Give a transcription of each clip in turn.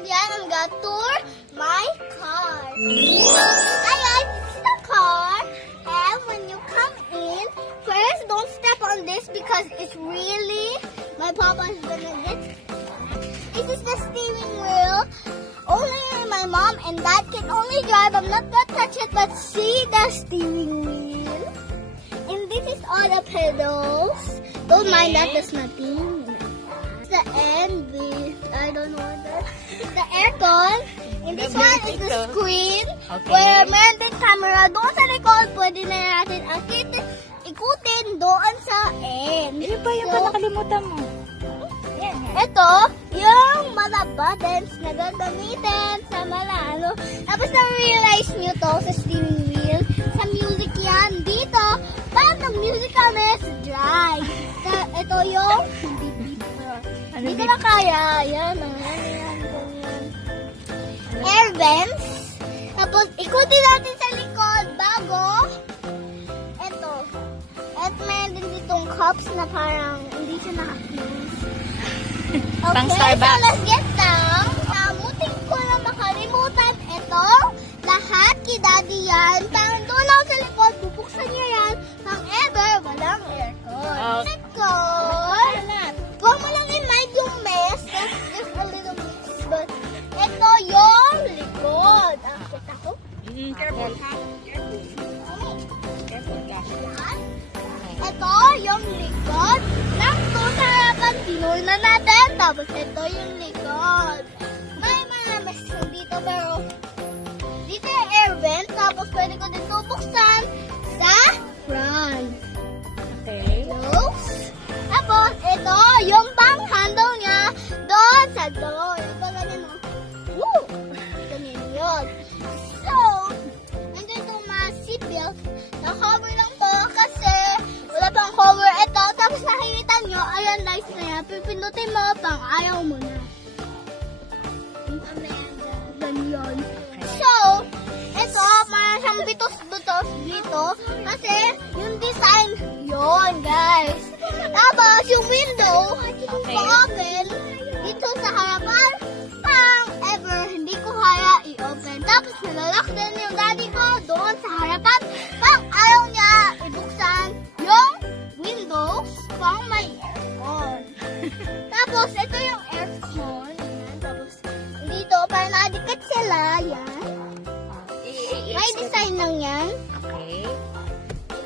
again, I'm gonna tour my car. Hi guys, this is the car. And when you come in, first don't step on this because it's really, my papa is gonna get. This is the steering wheel. Only my mom and dad can only drive. I'm not gonna touch it, but see the steering wheel. And this is all the pedals. Don't mind that, there's nothing. The end with, I don't know what the aircon. And this one is the screen. Where meron din camera. Doon sa likod, pwede na natin ikutin doon sa end. Yun pa nakalimutan mo. Ito, yung mga buttons na gagamitin sa malano. Tapos na-realize nyo to sa steering wheel. Sa music yan. Dito, pag nag-music kami, sa drive. Ito yung dito na kaya. Yan. Air vents. Tapos, ikutin natin sa likod bago. Ito. At may din ditong cups na parang hindi siya naka-close. Pang Okay, Starbucks. so let's get down. Namutin ko na makalimutan. Ito, lahat kay Daddy yan. Parang doon lang sa likod, bubuksan niya yan. Pang ever, walang aircon. Okay. Second, huwag mo lang in-mind yung mess. That's just a little mess. But, ito yung likod. Kita ko? Careful. Ito yung likod. Nandito sa harapan, tinul na natin. Tapos ito yung likod. May mga mess dito pero dito yung air vent. Tapos pwede ko din buksan sa front. Okay. Close. Tapos ito yung pang handle niya doon sa door. Ito ganun o. Woo! Ganun yun. So, nandito itong mga seatbelt. Na-cover lang to kasi wala pang cover ito. Tapos nakikita nyo, ayan lights na yan. Pipindutin mo pang ayaw mo na. Ganyan. So, ito, parang siyang bitos-bitos dito. Kasi, yung design, yun, guys. Tapos, yung window, pa-open, dito sa harapan, parang ever, hindi ko kaya i-open. Tapos, nalalak din yung daddy ko doon sa harapan. Pang ayaw niya ibuksan yung windows pang may aircon. Tapos, ito yung aircon. Yan. Tapos, dito, parang nakadikit sila. Yan. May design lang yan. Okay.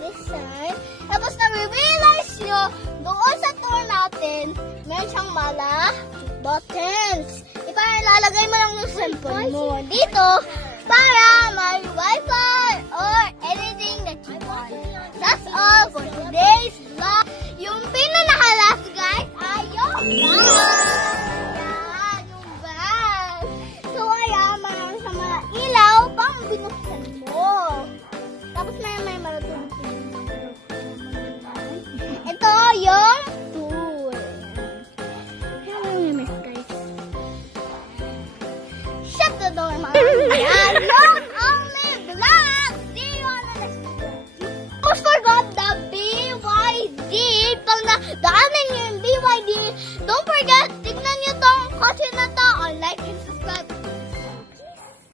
Design. Tapos, na-realize nyo, doon sa tour natin, meron siyang mala buttons. Parang lalagay mo lang yung cellphone mo dito para may wifi or anything that you want. That's all for today's vlog.